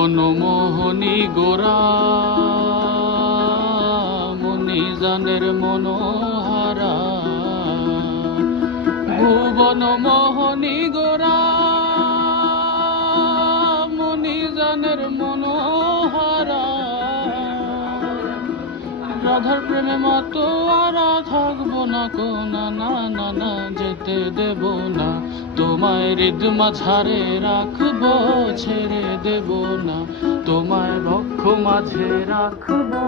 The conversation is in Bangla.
ভুবন মোহনী গোরা মনিজানের মনোহারা, ভুবন মোহনী গোরা মনিজানের মনোহারা। রাধার প্রেমে মতো আর থাকবো না কো, না না না না যেতে দেব না তোমায়, হৃদ মাঝারে রাখবো ছেড়ে দেব না তোমায়, বক্ষ মাঝে রাখবো।